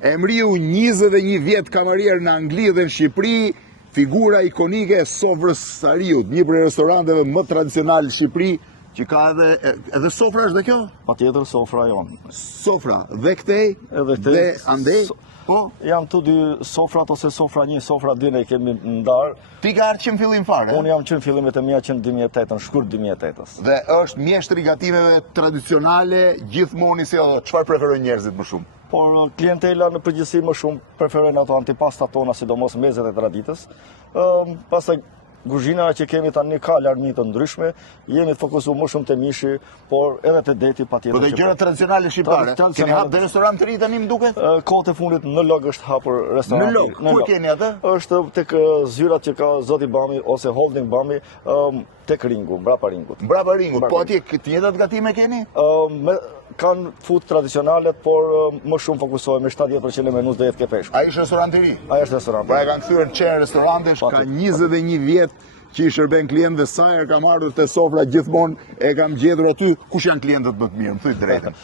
Emriu 21 vjet kamarier në Angli dhe në Shqipëri, figura ikonike e sofrës së Ariut, një prej restoranteve më tradicional në Shqipëri, që ka edhe sofra është dhe kjo? Patjetër sofra jonë. Sofra, dhe këtej, dhe andej? Po? Jam të dy sofrat ose sofra 1, sofra 2 ne kemi ndarë. Ti ka ardhur që në fillim fare? Unë jam që në fillimet e mia që në 2008, shkurt 2008-ës. Dhe është mjeshtër i gatimeve tradicionale gjithmonë si ato, çfarë preferojnë njerëzit më shumë? Por klientela në përgjithësi më shumë preferojnë ato antipasta tona, sidomos mezet e traditës. Pastaj kuzhinat që kemi tani ka larmi të ndryshme, jemi të fokusuar më shumë te mishi, por edhe te deti patjetër. Po të gjëra tradicionale shqiptare. Keni hap dhe restorant të ri tani më duket? Kohët e fundit në Log është hapur restoranti. Në Log, ku keni atë? Është tek zyrat që ka Zoti Bami ose Holding Bami, tek ringu, mbrapa ringut. Mbrapa ringut, po atje të njëjtat gatime keni? Kanë food tradicionalet, por më shumë fokusohemi 70% e menus do jetë ke peshku. Ai është restorant i ri? Ai është restorant. Pra e kanë kthyer në çerë restorantesh, ka 21 vjet që i shërben klientëve, sa herë kam ardhur te sofra gjithmonë e kam gjetur aty. Kush janë klientët më të mirë, më thuj drejtën.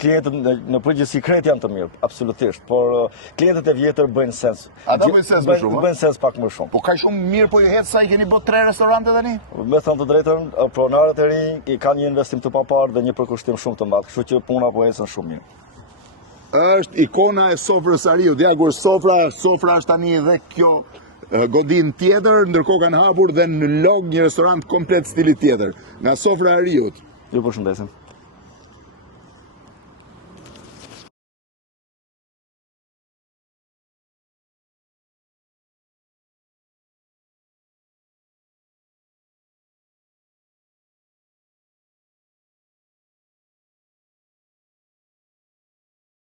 Klientët në përgjithësi krejt janë të mirë, absolutisht, por klientët e vjetër bëjnë sens. Ata bëjnë sens më shumë? Bëjnë sens pak më shumë. Po ka shumë mirë po ju het sa i keni bërë 3 restorante tani? Me thënë të drejtën, pronarët e rinj i kanë një investim të papar dhe një përkushtim shumë të madh, kështu që puna po ecën shumë mirë. Është ikona e sofrës Ariut. Ja kur sofra është tani edhe kjo godin tjetër, ndërkohë kanë hapur dhe në Log një restorant komplet stilit tjetër, nga sofra Ariut. Ju përshëndesim.